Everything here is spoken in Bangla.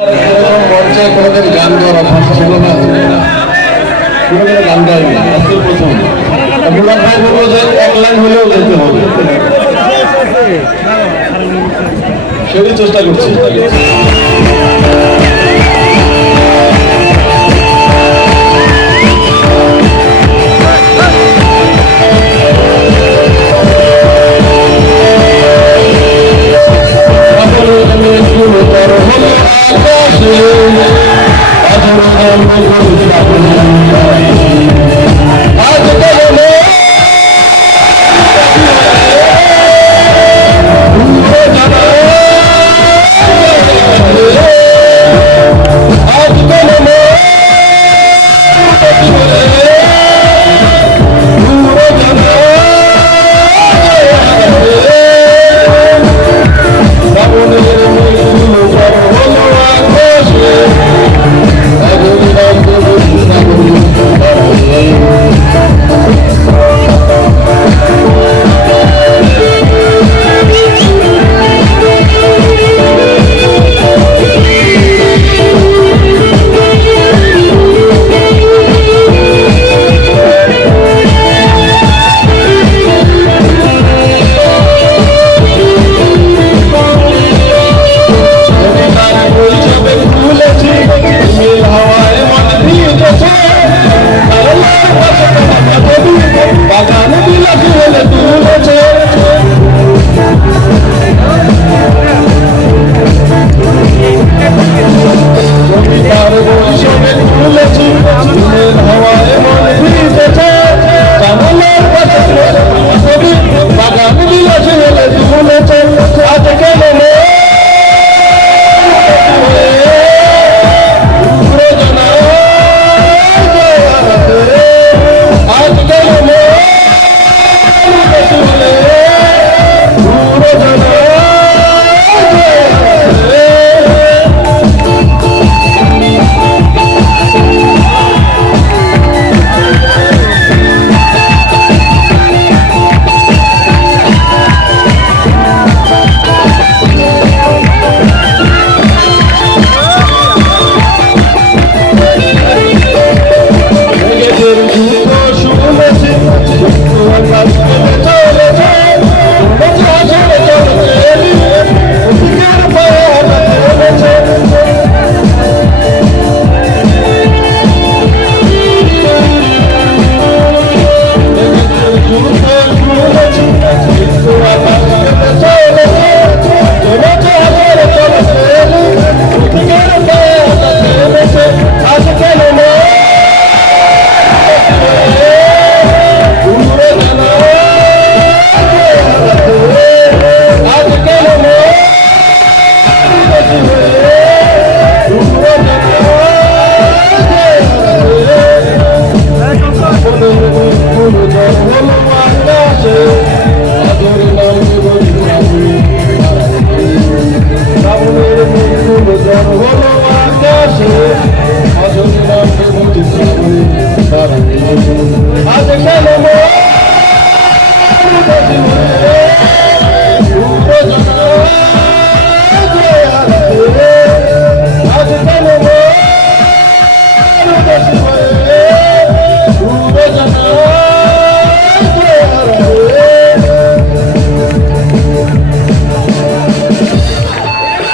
এরকম মঞ্চে কোনোদিন গান গাওয়ার অভ্যাস ছিল না। কোনোদিন গান গাইনি আজকে প্রথম। মুরাদ ভাই বলব যে এক লাইন হলেও চেষ্টা করছি। గానమిల పూలతో